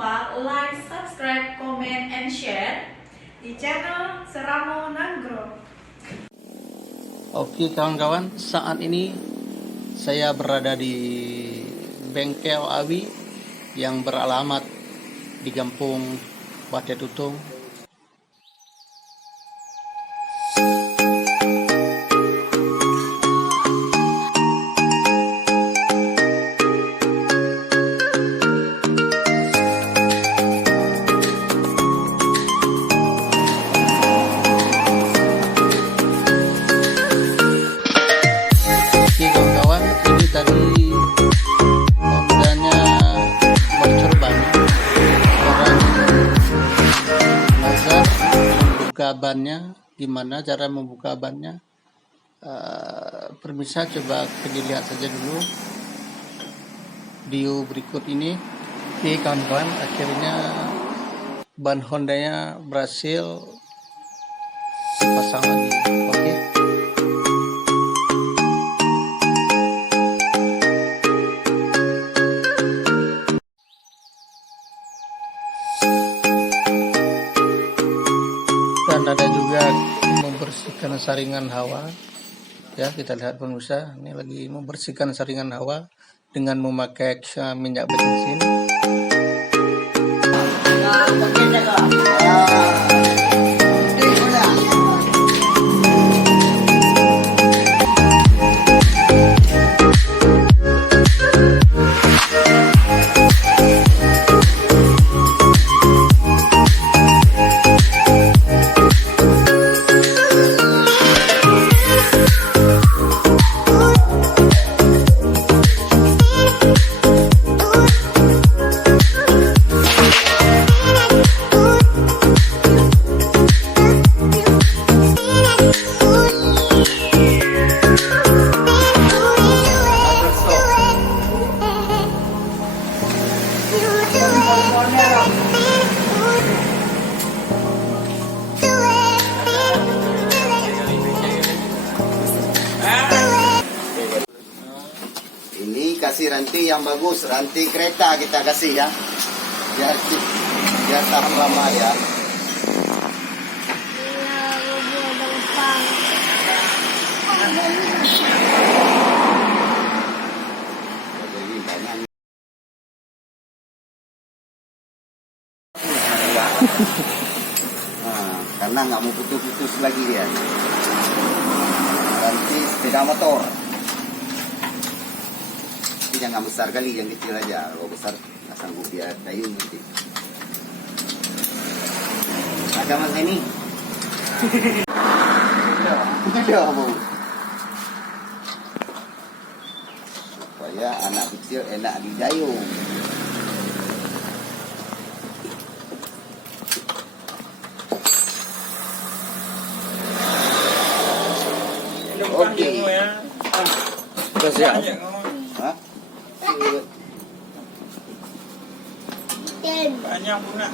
lupa like, subscribe, comment, and share di channel Seramo Nanggro. Oke kawan-kawan, saat ini saya berada di bengkel Awi yang beralamat di Kampung Bate Tutung. Oke kawan-kawan, ini tadi pemudanya bocor ban. Sekarang belajar membuka bannya. Gimana cara membuka bannya? Permisa coba dilihat saja dulu video berikut ini. Oke kawan-kawan, akhirnya ban Hondanya berhasil dipasang lagi. Oke. Dan ada juga membersihkan saringan hawa. Ya, kita lihat pemirsa, ini lagi membersihkan saringan hawa dengan memakai minyak bensin. Ini kasih rantai yang bagus, rantai kereta kita kasih ya, biar tahan lama ya. Nah, karena nggak mau putus-putus lagi dia. Rantai sepeda motor. Jangan besar kali, yang kecil aja. Kalau besar nggak sanggup dia kayu nanti. Ada mas ini? Udah bu. Supaya anak kecil enak didayung. Oke. Sudah siap. Hah? Banyak bunga.